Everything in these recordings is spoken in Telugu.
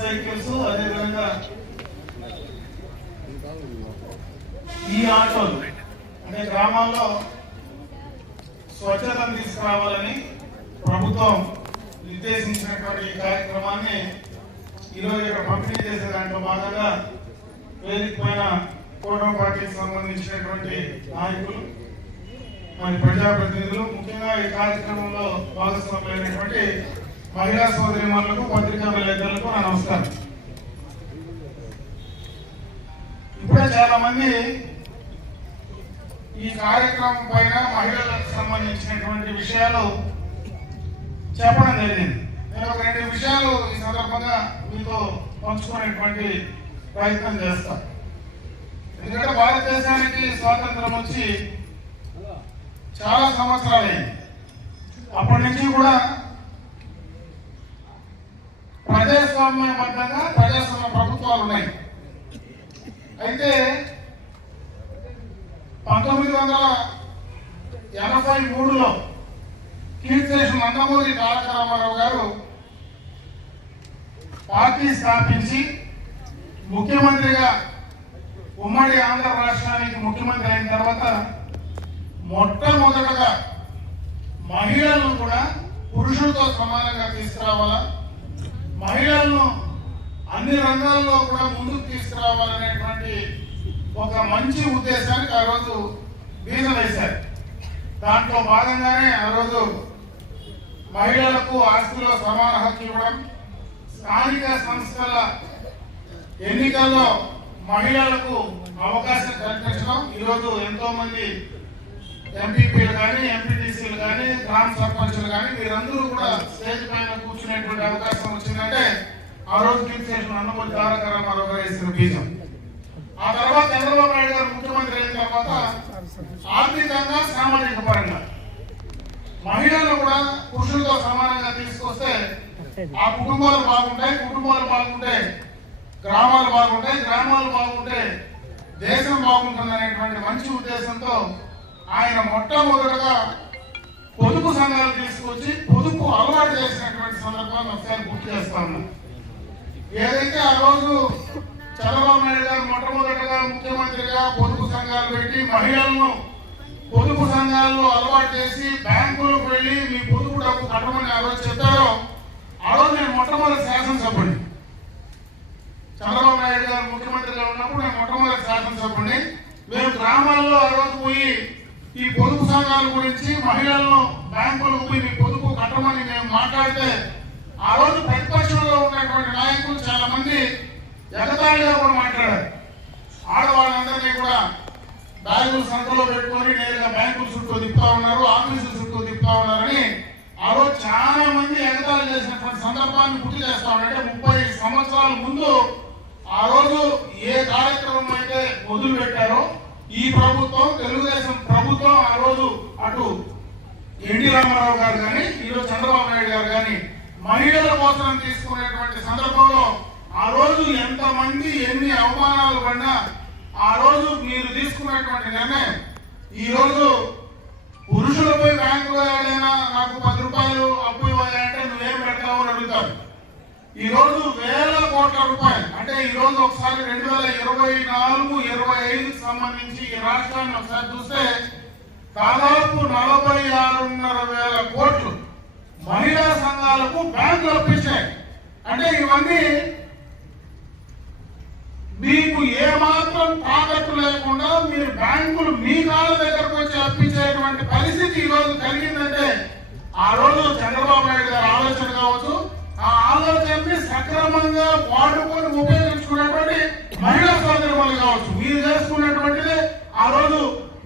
సైకిల్స్, అదేవిధంగా ఈ ఆటోలు అంటే గ్రామాల్లో స్వచ్ఛతను తీసుకురావాలని ప్రభుత్వం నిర్దేశించినటువంటి ఈ కార్యక్రమాన్ని ఈరోజు ఇక్కడ పంపిణీ చేసే దాంట్లో భాగంగా వేదిక పైన కూటమి పార్టీకి సంబంధించినటువంటి నాయకులు మరి ప్రజాప్రతినిధులు, ముఖ్యంగా ఈ కార్యక్రమంలో భాగస్వాములైనటువంటి మహిళా సోదరిమణులకు, పత్రికా విలేకరులకు నా నమస్కారం. ఇప్పుడే చాలా మంది ఈ కార్యక్రమం పైన మహిళలకు సంబంధించినటువంటి విషయాలు చెప్పడం జరిగింది. నేను ఒక 2 విషయాలు ఈ సందర్భంగా మీతో పంచుకునేటువంటి ప్రయత్నం చేస్తాను. ఎందుకంటే భారతదేశానికి స్వాతంత్రం వచ్చి చాలా సంవత్సరాలైంది. అప్పటి నుంచి కూడా ప్రజాస్వామ్యబద్ధంగా ప్రజాస్వామ్య ప్రభుత్వాలు ఉన్నాయి. అయితే 1983లో కీర్తిశేషులు నందమూరి తారక రామారావు గారు పార్టీ స్థాపించి ముఖ్యమంత్రిగా ఉమ్మడి ఆంధ్ర రాష్ట్రానికి ముఖ్యమంత్రి అయిన తర్వాత మొట్టమొదటగా మహిళలను కూడా పురుషులతో సమానంగా తీసుకురావాలా, మహిళలను అన్ని రంగాల్లో కూడా ముందుకు తీసుకురావాలనేటువంటి ఒక మంచి ఉద్దేశానికి ఆ రోజు బీజం వేశారు. దాంట్లో భాగంగానే ఆ రోజు మహిళలకు ఆస్తిలో సమాన హక్కు ఇవ్వడం, స్థానిక సంస్థల ఎన్నికల్లో మహిళలకు అవకాశం కల్పించడం. ఈరోజు ఎంతో మంది ఎంపీపీలు కానీ, ఎంపీటీసీలు కానీ, గ్రామ సర్పంచులు కానీ వీరందరూ కూడా స్టేజ్ పైన కూర్చునేటువంటి అవకాశం వచ్చిందంటే ఆ రోజు కీర్తిశేషులు నందమూరి తారక రామారావు గారు వేసిన బీజం. ఆ తర్వాత చంద్రబాబు నాయుడు గారు ముఖ్యమంత్రి అయిన తర్వాత ఆర్థికంగా, సామాజిక పరంగా మహిళలు కూడా పురుషులతో సమానంగా తీసుకొస్తే ఆ కుటుంబాలు బాగుంటాయి, కుటుంబాలు బాగుంటే గ్రామాలు బాగుంటాయి, గ్రామాలు బాగుంటే దేశం బాగుంటుంది అనేటువంటి మంచి ఉద్దేశంతో ఆయన మొట్టమొదటగా పొదుపు సంఘాలు తీసుకొచ్చి పొదుపు అలవాటు చేసినటువంటి సందర్భాన్ని ఒకసారి గుర్తు చేస్తా ఉన్నాం. ఏదైతే ఆ రోజు చంద్రబాబు నాయుడు గారు మొట్టమొదటగా ముఖ్యమంత్రిగా పొదుపు సంఘాలు పెట్టి మహిళలను పొదుపు సంఘాల్లో అలవాటు చేసి బ్యాంకులకు వెళ్ళి మీ పొదుపు డబ్బు కట్టమని ఆ రోజు చెప్పారో ఆ రోజు నేను మొట్టమొదటి శాసనసభ్యుడిని. చంద్రబాబు నాయుడు గారు ముఖ్యమంత్రిగా ఉన్నప్పుడు నేను మొట్టమొదటి శాసనసభ్యుడిని. మేము గ్రామాల్లో ఆ రోజు పోయి ఈ పొదుపు సంఘాల గురించి మహిళలను బ్యాంకులకు పోయి మీ పొదుపు కట్టమని మేము మాట్లాడితే ఆ రోజు ప్రతిపక్షంలో ఉన్నటువంటి నాయకులు చాలా మంది ఎగతాళిగా కూడా మాట్లాడారు. ఆడవాళ్ళందరినీ కూడా బ్యాగులు సంఖ్యలో పెట్టుకొని నేరుగా బ్యాంకుల చుట్టూ తిప్పుతా ఉన్నారు, ఆఫీసుల చుట్టూ తిప్పుతా ఉన్నారని ఆ రోజు చాలా మంది ఎగతాళి చేసినటువంటి సందర్భాన్ని గుర్తు చేస్తా ఉన్నారంటే 30 సంవత్సరాల ముందు ఆ రోజు ఏ కార్యక్రమం అయితే మొదలు పెట్టారో ఈ ప్రభుత్వం, తెలుగుదేశం ప్రభుత్వం ఆ రోజు అటు ఎన్టీ రామారావు గారు కానీ, ఈరోజు చంద్రబాబు నాయుడు గారు కానీ మహిళల కోసం తీసుకునేటువంటి సందర్భంలో ఆ రోజు ఎంతమంది ఎన్ని అవమానాలు పడినా ఆ రోజు మీరు తీసుకున్నటువంటి నిర్ణయం ఈ రోజు పురుషులపై బ్యాంకులో ఏదైనా నాకు 10 రూపాయలు అప్పు ఇవ్వాలంటే నువ్వేం పెడతావు అని అడుగుతారు. ఈ రోజు వేల కోట్ల రూపాయలు అంటే ఈ రోజు ఒకసారి 2024-25 సంబంధించి ఈ రాష్ట్రాన్ని ఒకసారి చూస్తే దాదాపు 46,500 కోట్లు మహిళా సంఘాలకు బ్యాంకులు అప్పించాయి. అంటే ఇవన్నీ మీకు ఏమాత్రం తాకట్టు లేకుండా మీరు బ్యాంకులు మీ కాళ్ళ దగ్గరకు వచ్చి అప్పించేటువంటి పరిస్థితి ఈ రోజు కలిగిందంటే ఆ రోజు చంద్రబాబు నాయుడు గారి ఆలోచన కావచ్చు, ఆ ఆలోచనని సక్రమంగా వాడుకొని ఉపయోగించుకున్నటువంటి మహిళా సోదరులు కావచ్చు, మీరు చేసుకున్నటువంటిది ఆ రోజు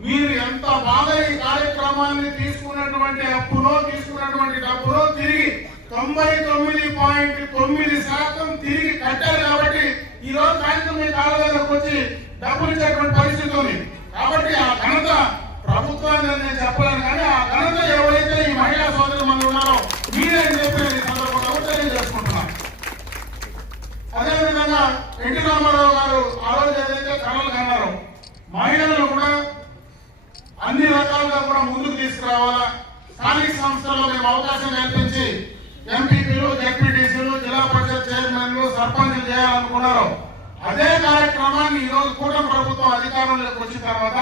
మీరు ఎంత బాగా ఈ కార్యక్రమాన్ని తీసుకున్నటువంటి అప్పులో తీసుకున్నటువంటి డబ్బులో తిరిగి 99.9% తిరిగి కట్టారు. కాబట్టి ఈ రోజు సాయంత్రం మీ కాళ్ళ దగ్గరకు వచ్చి డబ్బులు ఇచ్చేటువంటి పరిస్థితి ఉంది. కాబట్టి ఆ ఘనత ప్రభుత్వాన్ని నేను చెప్పలేను, కానీ ఆ ఘనత ఎవరైతే ఈ మహిళా సోదరులు మంది ఉన్నారో మీరే చెప్పేది సందర్భంగా తెలియజేసుకుంటున్నాను. అదేవిధంగా ఎన్టీ రామారావు గారు ఆ రోజు ఏదైతే కళలు కన్నారో మహిళలు కూడా అన్ని రకాలుగా కూడా ముందుకు తీసుకురావాలా, స్థానిక సంస్థల్లో మేము అవకాశం కల్పించి ఎంపీపీలు, జెడ్పీటీసీలు, జిల్లా పరిషత్ చైర్మన్లు, సర్పంచ్ చేయాలనుకున్నారో అదే కార్యక్రమాన్ని ఈ రోజు కూటమి ప్రభుత్వం అధికారంలోకి వచ్చిన తర్వాత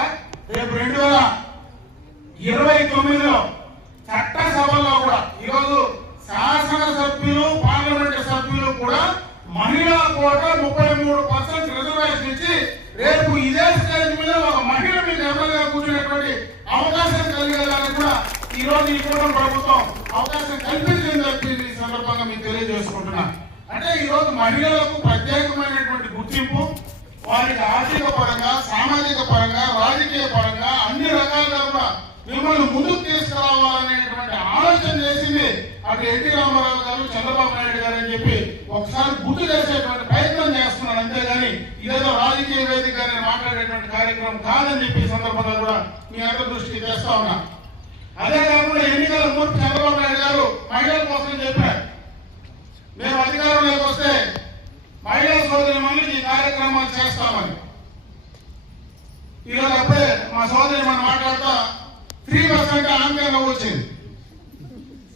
రేపు 2029లో చట్టసభల్లో కూడా ఈరోజు శాసనసభ్యులు పార్లమెంటు సభ్యులు కూడా మహిళా కోట 33% రిజర్వేషన్ ఇచ్చి రేపు ఇదే స్టేజ్ మీద ఒక మహిళ మీద ఎమ్మెల్యేగా కూర్చునేటువంటి అవకాశం కలిగేదానికి కూడా ఈ రోజు ఈ కూటమి ప్రభుత్వం అవకాశం కల్పించిందని చెప్పి ఈ సందర్భంగా మీకు తెలియజేసుకుంటున్నా. అంటే ఈ రోజు మహిళలకు ప్రత్యేకమైనటువంటి గుర్తింపు, వారికి ఆర్థిక పరంగా, సామాజిక పరంగా, రాజకీయ పరంగా అన్ని రకాలుగా కూడా మిమ్మల్ని ముందుకు తీసుకురావాలనేటువంటి ఆలోచన చేసింది అటు ఎన్టీ రామారావు గారు, చంద్రబాబు నాయుడు గారు అని చెప్పి ఒకసారి గుర్తు చేసేటువంటి ప్రయత్నం చేస్తున్నాను. అంతేగాని ఇదేదో రాజకీయ వేదికగా మాట్లాడేటువంటి కార్యక్రమం కాదని చెప్పి సందర్భంగా కూడా మీ అందరి దృష్టికి తెస్తా ఉన్నా. అదే కాకుండా ఎన్నికల ముందు చంద్రబాబు నాయుడు గారు మహిళల కోసం చెప్పారు, మేము అధికారంలోకి వస్తే మహిళా సోదరి మళ్ళీ ఈ కార్యక్రమాలు చేస్తామని. ఈరోజు అప్పుడే మా సోదరి మనం మాట్లాడుతా 3% ఆందోళన వచ్చింది.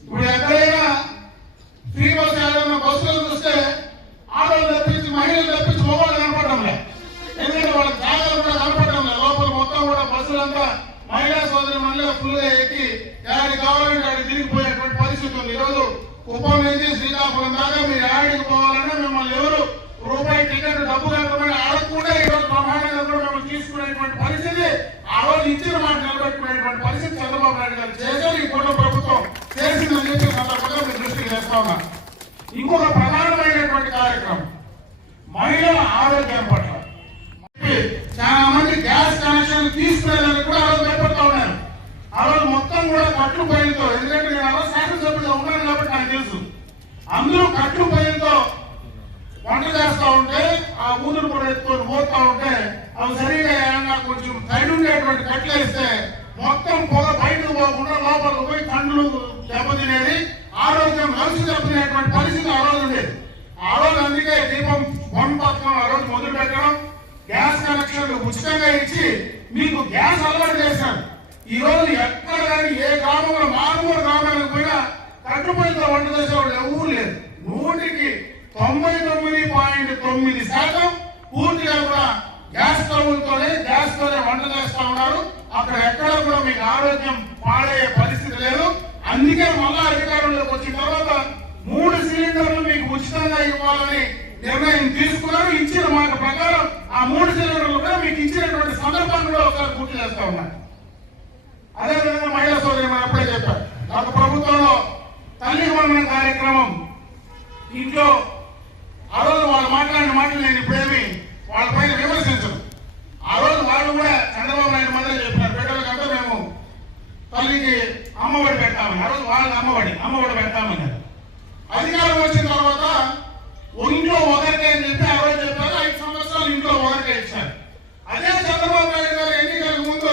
ఇప్పుడు ఎక్కడైనా ఫ్రీ బస్ ఏదైనా బస్సులు చూస్తే ఆడవాళ్ళు తప్పించి మహిళలు తప్పించి మొబైల్ కనపడడం లేదు. ఎందుకంటే వాళ్ళ జాగ్రత్తలు కూడా కనపడడం లేదు. లోపల మొత్తం కూడా బస్సులంతా మహిళా సోదరి మహిళ ఫుల్గా ఎక్కి ఎక్కడికి కావాలంటే అక్కడికి తిరిగిపోయేటువంటి పరిస్థితి ఉంది. ఈరోజు కుప్పం నుంచి శ్రీకాకుళం దాకా మీరు ఆడికి పోవాలన్నా మిమ్మల్ని ఎవరు రూపాయి టికెట్ డబ్బు కట్టమని అడగకుండా ఈరోజు బ్రహ్మాండంగా మిమ్మల్ని తీసుకునేటువంటి పరిస్థితి, ఆ రోజు ఇచ్చిన మాట నిలబెట్టుకునేటువంటి పరిస్థితి చంద్రబాబు నాయుడు గారు చేశారు. ఈ కుటుంబ ప్రభుత్వం చేసిందని చెప్పి సందర్భంగా మీ దృష్టికి తెస్తా ఉన్నా. ఇంకొక ప్రధానమైనటువంటి కార్యక్రమం మహిళల ఆరోగ్యం పట్ల చాలా మంది గ్యాస్ కనెక్షన్ తీసుకునేదానికి కూడా ఆ రోజు భయపడతా ఉన్నారు. ఆ రోజు మొత్తం కూడా కట్లు పొయ్యిలతో, ఎందుకంటే నేను ఆ రోజు శాసనసభ్యులుగా ఉన్నాను కాబట్టి నాకు తెలుసు, అందరూ కట్లు పొయ్యిలతో వంట చేస్తా ఉంటే ఆ ఊదురు కూడా ఎత్తుకొని పోతా ఉంటే అవి సరిగా ఏమన్నా కొంచెం సైడ్ ఉండేటువంటి కట్లు వేస్తే మొత్తం పొగ బయటకు పోకుండా లోపలికి పోయి కండ్లు దెబ్బతినేది, ఆరోగ్యం కలిసి దెబ్బతినేటువంటి పరిస్థితి ఆ రోజు ఉండేది. ఆ రోజు అందుకే దీపం వన్ పథకం ఆ రోజు మొదలు పెట్టడం, గ్యాస్ కనెక్షన్లు ఉచితంగా ఇచ్చి మీకు గ్యాస్ అలవాటు చేశారు. ఈ రోజు ఎక్కడ కానీ ఏ గ్రామంలో మారుమూల గ్రామాలకు పోయినా కట్టుబడితో వంట చేసేవాళ్ళు ఎవరు లేదు. 99.9% పూర్తిగా కూడా గ్యాస్ తోనే వంట చేస్తా ఉన్నారు. అక్కడ ఎక్కడ కూడా మీకు ఆరోగ్యం పాడయ్యే పరిస్థితి లేదు. అందుకే మళ్ళా అధికారంలోకి వచ్చిన తర్వాత 3 సిలిండర్లు మీకు ఉచితంగా ఇవ్వాలని నిర్ణయం తీసుకున్నారు. ఇచ్చిన మాట ప్రకారం ఆ 3 సిలిండర్లు కూడా మీకు ఇచ్చినటువంటి సందర్భాన్ని కూడా ఒకసారి గుర్తు చేస్తా ఉన్నారు. అదేవిధంగా మహిళా సోదరి మనం అప్పుడే చెప్పారు, గత ప్రభుత్వంలో తల్లి వందనం కార్యక్రమం ఇంట్లో ఆ రోజు వాళ్ళు మాట్లాడిన మాటలు నేను ఇప్పుడేమి వాళ్ళ పైన విమర్శించను. ఆ రోజు వాళ్ళు కూడా చంద్రబాబు నాయుడు మొదలు చెప్పారు, బిడ్డలకంతా మేము తల్లికి అమ్మఒడి పెడతామని. ఆ రోజు వాళ్ళకి అమ్మఒడి పెడతామని. అధికారం వచ్చిన తర్వాత ఇంట్లో ఒకరికే అని చెప్పి ఆ రోజు చెప్పారు. 5 సంవత్సరాలు ఇంట్లో ఒకరికే ఇచ్చారు. అదే చంద్రబాబు నాయుడు గారు ఎన్నికలకు ముందు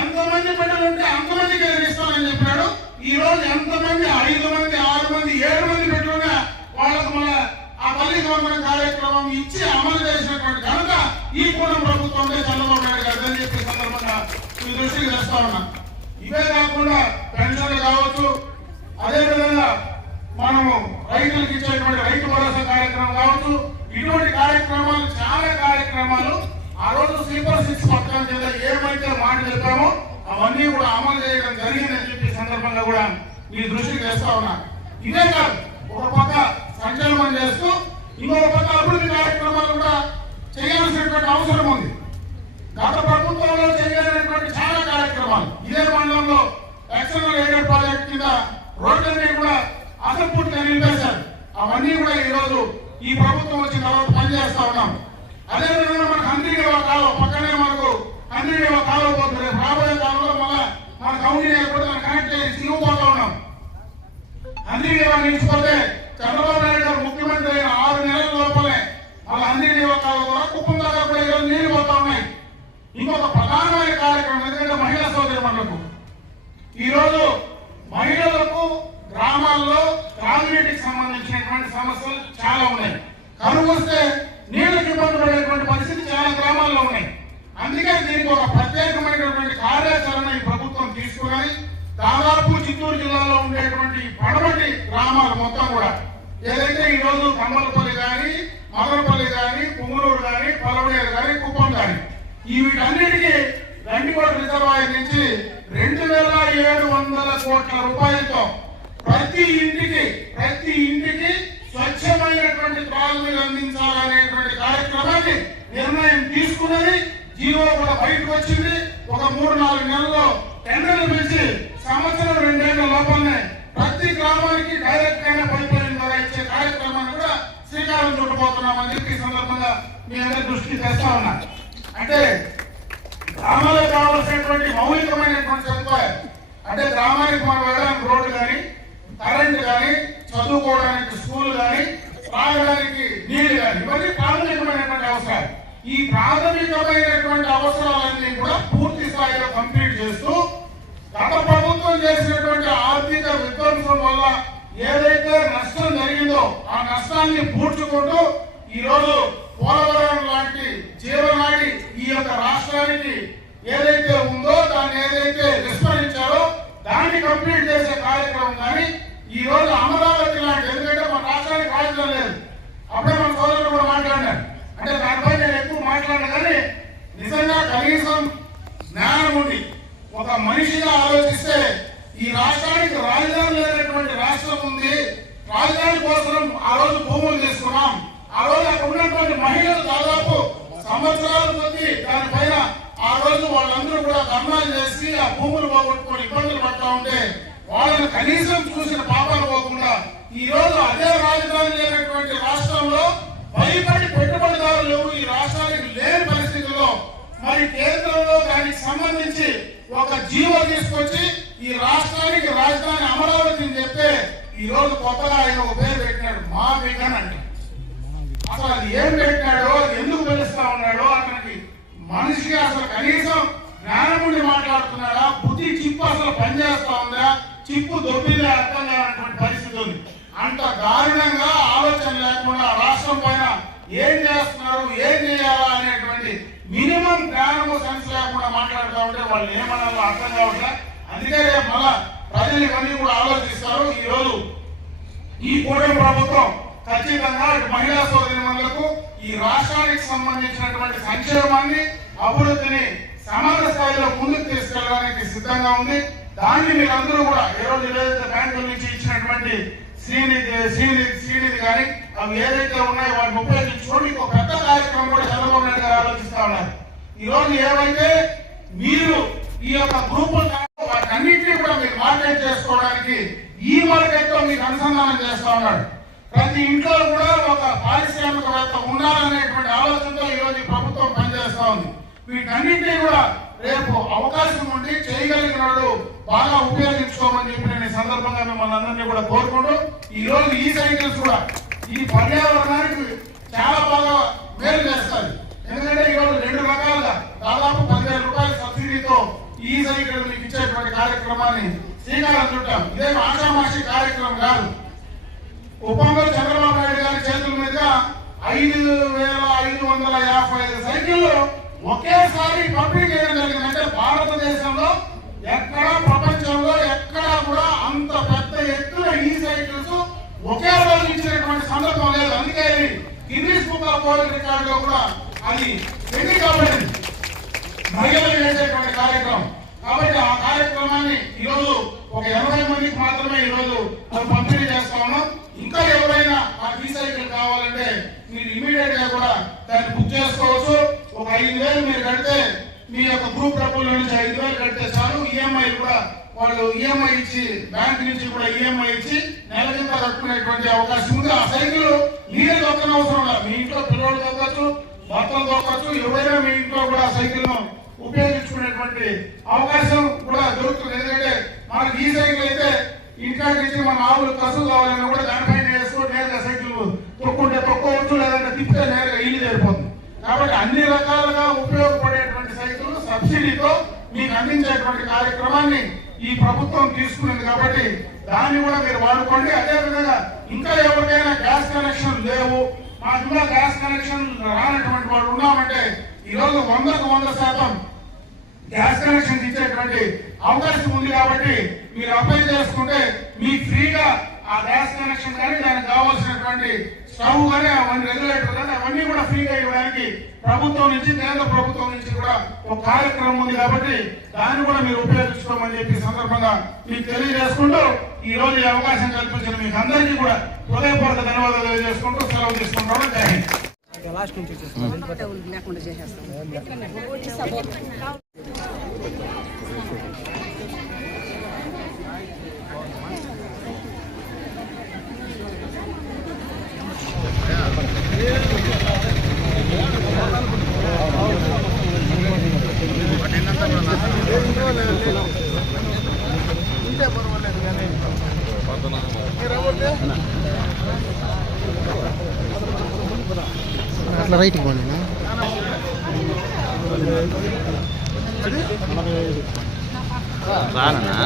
ఎంతమంది బిడ్డలు ఉంటే అంతమందికి ఇస్తానని చెప్పాడు. ఈ రోజు ఎంతమంది 5 మంది 6 మంది 7 మంది బిడ్డలున్నా వాళ్ళకు మన ఆ తల్లి వందనం కార్యక్రమం ఇచ్చి అమలు చేసినటువంటి ఘనత ఈ కూటమి ప్రభుత్వంలో చంద్రబాబు నాయుడు గారు అని చెప్పి సందర్భంగా మీ దృష్టికి తెస్తా ఉన్నా. ఇవే కాకుండా పెన్షన్లు కావచ్చు, అదేవిధంగా మనము రైతులకు ఇచ్చేటువంటి రైతు భరోసా కార్యక్రమం కావచ్చు, ఇటువంటి కార్యక్రమాలు చాలా కార్యక్రమాలు ఆ రోజు స్లీపర్ 6 పథకం కింద ఏమైతే మాట చెప్పామో అవన్నీ కూడా అమలు చేయడం జరిగిందని చెప్పి సందర్భంగా కూడా మీ దృష్టికి తెస్తా ఉన్నా. ఇదే కాదు, ఒక పక్క సంక్షేమం చేస్తూ ఇంకొక పక్క అభివృద్ధి కార్యక్రమాలు కూడా చేయాల్సినటువంటి అవసరం ఉంది. గత ప్రభుత్వంలో చేయాలనేటువంటి చాలా కార్యక్రమాలు ఇదే మండలంలో ఎక్స్టర్నల్ ఎయిడెడ్ ప్రాజెక్ట్ కింద రోడ్లన్నీ కూడా అసంపూర్తిగా నిలిపేశారు. అవన్నీ కూడా ఈ రోజు ఈ ప్రభుత్వం వచ్చిన తర్వాత పనిచేస్తా ఉన్నాం. అదేవిధంగా మనకు హంద్రీదేవ కాలువ పక్కనే మనకు హంద్రీదేవ కాలువ పోతుంది. రాబోయే కాలంలో మళ్ళా మన కౌంటీ కూడా కనెక్ట్ చేసి ఇవ్వబోతా ఉన్నాం. హంద్రీదేవ నిలిచిపోతే చంద్రబాబు నాయుడు గారు ముఖ్యమంత్రి అయిన 6 నెలల లోపలే మళ్ళీ హంద్రీదేవ కాలువ కూడా కుప్పం దాకా కూడా ఈరోజు నీళ్లు పోతా ఉన్నాయి. ఇంకొక ప్రధానమైన కార్యక్రమం ఎందుకంటే మహిళా సోదరి మనకు ఈరోజు మహిళలకు గ్రామాల్లో తాగునీటికి సంబంధించినటువంటి సమస్యలు చాలా ఉన్నాయి. కరువు వస్తే నీళ్లకు ఇబ్బంది పడేటువంటి పరిస్థితి చాలా గ్రామాల్లో ఉన్నాయి. అందుకే దీనికి ఒక ప్రత్యేకమైనటువంటి కార్యాచరణ ఈ ప్రభుత్వం తీసుకుని దాదాపు చిత్తూరు జిల్లాలో ఉండేటువంటి పడమటి గ్రామాలు మొత్తం కూడా ఏదైతే ఈ రోజు కమ్మలపల్లి కానీ మదనపల్లి కానీ, పుంగనూరు కానీ, పొలమనేరు కానీ, కుప్పం కానీ వీటన్నిటికీ గండికోట రిజర్వాయర్ నుంచి 2700 కోట్ల రూపాయలతో ప్రతి ఇంటికి స్వచ్ఛమైనటువంటి త్రాగునీరు అందించాలనేటువంటి కార్యక్రమాన్ని నిర్ణయం తీసుకున్నది. జీవో కూడా బయటకు వచ్చింది. ఒక 3-4 నెలల్లో టెండర్లు పిలిచి సంవత్సరం 2 ఏళ్ల లోపలనే ప్రతి గ్రామానికి డైరెక్ట్ గా పైప్ లైన్ ద్వారా ఇచ్చే కార్యక్రమాన్ని కూడా శ్రీకారం చుట్టబోతున్నామని చెప్పి ఈ సందర్భంగా మీ అందరి దృష్టికి తెస్తా ఉన్నా. అంటే గ్రామాలకు కావాల్సినటువంటి మౌలికమైనటువంటి సదుపాయాలు, అంటే గ్రామానికి మనం వెళ్ళడానికి రోడ్డు కానీ, కరెంట్ కానీ, చదువుకోవడానికి స్కూల్ కానీ, తాగడానికి నీళ్లు కానీ, ఇవన్నీ ప్రాథమికమైనటువంటి అవసరాలు. ఈ ప్రాథమికమైనటువంటి అవసరాలన్నీ కూడా పూర్తి స్థాయిలో కంప్లీట్ చేస్తూ గత ప్రభుత్వం చేసినటువంటి ఆర్థిక విధ్వంసం వల్ల ఏదైతే నష్టం జరిగిందో ఆ నష్టాన్ని పూడ్చుకుంటూ ఈరోజు పోలవరం లాంటి జీవనాడి ఈ యొక్క రాష్ట్రానికి ఏదైతే ఉందో దాన్ని ఏదైతే విస్మరించారో దాన్ని కంప్లీట్ చేసే కార్యక్రమం. కానీ ఈ రోజు అమరావతి లాంటి, ఎందుకంటే మన రాష్ట్రానికి రాజధాని లేదు, అప్పుడే మన సోదరులు కూడా మాట్లాడారు, అంటే దానిపై నేను ఎక్కువ మాట్లాడాను. కానీ నిజంగా కనీసం జ్ఞానం ఉండి ఒక మనిషిగా ఆలోచిస్తే ఈ రాష్ట్రానికి రాజధాని లేనటువంటి రాష్ట్రం ఉంది. రాజధాని కోసం ఆ రోజు భూములు తీసుకున్నాం. ఆ రోజు అక్కడ ఉన్నటువంటి మహిళలు దాదాపు సంవత్సరాల కొద్ది దానిపైన ఆ రోజు వాళ్ళందరూ కూడా ధర్నాలు చేసి ఆ భూములు పోగొట్టుకొని ఇబ్బందులు పడతా ఉంటే వాళ్ళని కనీసం చూసిన పాపాలు పోకుండా ఈ రోజు అదే రాజధాని లేనటువంటి రాష్ట్రంలో భయపడి పెట్టుబడిదారులు ఈ రాష్ట్రానికి లేని పరిస్థితుల్లో మరి కేంద్రంలో దానికి సంబంధించి ఒక జీవో తీసుకొచ్చి ఈ రాష్ట్రానికి రాజధాని అమరావతి అని చెప్తే ఈ రోజు కొత్తగా ఆయన ఒక పేరు పెట్టినాడు, మా విఘన్ అంటే. అసలు అది ఏం పెట్టినాడో, ఎందుకు పిలుస్తా ఉన్నాడో, అతనికి మనిషికి అసలు కనీసం జ్ఞానం ఉండి మాట్లాడుతున్నాడా, బుద్ధి చిప్పు అసలు పనిచేస్తా ఉందా, చిప్పు దొబ్బిందే అర్థం కానటువంటి పరిస్థితి ఉంది. అంత దారుణంగా ఆలోచన లేకుండా రాష్ట్రం పైన ఏం చేస్తున్నారు, ఏం చేయాలా అనేటువంటి మినిమం జ్ఞానము సెన్స్ లేకుండా మాట్లాడుతూ ఉంటే వాళ్ళు ఏమనాలో అర్థం కావట్లే. అందుకే రేపు మళ్ళా ప్రజలు ఇవన్నీ కూడా ఆలోచిస్తారు. ఈ రోజు ఈ కూటమి ప్రభుత్వం ఖచ్చితంగా మహిళా సోదరిమణులకు ఈ రాష్ట్రానికి సంబంధించినటువంటి సంక్షేమాన్ని, అభివృద్ధిని సమాన స్థాయిలో ముందుకు తీసుకెళ్ళడానికి సిద్ధంగా ఉంది. దాన్ని మీరందరూ కూడా ఈ రోజు ఏదైతే బ్యాంకుల నుంచి ఇచ్చినటువంటి శ్రీనిధి కానీ అవి ఏదైతే ఉన్నాయో వాటిని ఉపయోగించుకోండి. ఇంకో పెద్ద కార్యక్రమం కూడా చంద్రబాబు నాయుడు గారు ఆలోచిస్తా ఉన్నారు. ఈ రోజు ఏవైతే మీరు ఈ యొక్క గ్రూపులు వాటన్నింటినీ కూడా మీరు మార్కెట్ చేసుకోవడానికి ఈ మార్కెట్ తో మీకు అనుసంధానం చేస్తా ఉన్నాడు. ప్రతి ఇంట్లో కూడా ఒక పారిశ్రామికవేత్త ఉండాలనేటువంటి ఆలోచనతో ఈ రోజు ప్రభుత్వం పనిచేస్తా ఉంది. వీటన్నింటినీ కూడా రేపు అవకాశం ఉండి చేయగలిగిన వాళ్ళు బాగా ఉపయోగించుకోమని చెప్పి నేను ఈ సందర్భంగా మిమ్మల్ని అందరినీ కూడా కోరుకుంటూ, ఈ రోజు ఈ సైకిల్స్ కూడా ఈ పర్యావరణానికి చాలా బాగా మేలు చేస్తారు. ఎందుకంటే ఈ రోజు 2 రకాలుగా దాదాపు 10,000 రూపాయల సబ్సిడీతో ఈ సైకిల్ మీకు ఇచ్చేటువంటి కార్యక్రమాన్ని శ్రీకారం చుట్టాం. ఇదేం ఆషామాషి కార్యక్రమం కాదు. ఉపంలో చంద్రబాబు నాయుడు గారి చేతుల మీద 5,555 సైకిళ్ళు ఒకేసారి పంపిణీ చేయడం జరిగింది. అంటే భారతదేశంలో ఎక్కడా, ప్రపంచంలో ఎక్కడా కూడా అంత పెద్ద ఎత్తున ఈ సైకిల్స్ ఒకే రోజు ఇచ్చినటువంటి సందర్భం లేదు. అందుకే గిన్నీస్ బుక్ ఆఫ్ వరల్డ్ రికార్డులో కూడా అది ఎన్ని కాబడింది మహిళలు చేసేటువంటి కార్యక్రమం. కాబట్టి ఆ కార్యక్రమాన్ని ఈరోజు ఒక 80 మందికి మాత్రమే ఈరోజు పంపిణీ చేస్తా ఉన్నాం. ఇంకా ఎవరైనా ఆ ఈ సైకిల్ కావాలంటే మీరు ఇమీడియట్ గా కూడా దాన్ని బుక్ చేసుకోవచ్చు. ఒక 5,000 మీరు కడితే మీ యొక్క గ్రూప్ డబ్బుల నుంచి 5,000 కడితే చాలు. ఈఎంఐ కూడా వాళ్ళు ఈఎంఐ ఇచ్చి బ్యాంక్ నుంచి కూడా ఈఎంఐ ఇచ్చి నెల కింద కట్టుకునేటువంటి అవకాశం ఉంది. ఆ సైకిల్ మీరే దొక్కన అవసరం లేదు. మీ ఇంట్లో పిల్లలు దొక్కచ్చు, భర్తలు దొక్కచ్చు, ఎవరైనా మీ ఇంట్లో కూడా ఆ సైకిల్ ను ఉపయోగించుకునేటువంటి అవకాశం కూడా దొరుకుతుంది. ఎందుకంటే మనకి ఈ సైకిల్ అయితే ఇంట్లో నుంచి మన ఆవులు కసువు కావాలన్నా కూడా దానిపైన వేసుకొని నేరుగా సైకిల్ తొక్కుంటే తొక్కవచ్చు, లేదంటే తిప్పితే నేరుగా ఇల్లు సరిపోతుంది. కాబట్టి అన్ని రకాలుగా ఉపయోగపడేటువంటి సైకిల్ సబ్సిడీతో మీకు అందించేటువంటి కార్యక్రమాన్ని ఈ ప్రభుత్వం తీసుకున్నది. కాబట్టి దాన్ని కూడా మీరు వాడుకోండి. అదేవిధంగా ఇంకా ఎవరికైనా గ్యాస్ కనెక్షన్ లేవు, మాకు ఇంకా గ్యాస్ కనెక్షన్ రానటువంటి వాళ్ళు ఉన్నామంటే ఈరోజు 100కు 100% గ్యాస్ కనెక్షన్ ఇచ్చేటువంటి అవకాశం ఉంది. కాబట్టి మీరు అప్లై చేసుకుంటే మీకు ఫ్రీగా ఆ గ్యాస్ కనెక్షన్ కానీ దానికి కావాల్సినటువంటి స్టవ్ కానీ అవన్నీ రెగ్యులేటర్ కానీ అవన్నీ కూడా ఫ్రీగా ఇవ్వడానికి ప్రభుత్వం నుంచి కేంద్ర ప్రభుత్వం నుంచి కూడా ఒక కార్యక్రమం ఉంది కాబట్టి దాన్ని కూడా మీరు ఉపయోగించుకోమని చెప్పి సందర్భంగా మీకు తెలియజేసుకుంటూ ఈ రోజు ఈ అవకాశం కల్పించిన మీకు అందరికీ కూడా హృదయపూర్వక ధన్యవాదాలు తెలియజేసుకుంటూ సెలవు తీసుకుంటాను. జై హింద్. లాస్ట్ నుంచి లేకుండా చేసేస్తాం. అట్లా రైట్కి పోండి రానా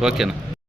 ఓకేనా.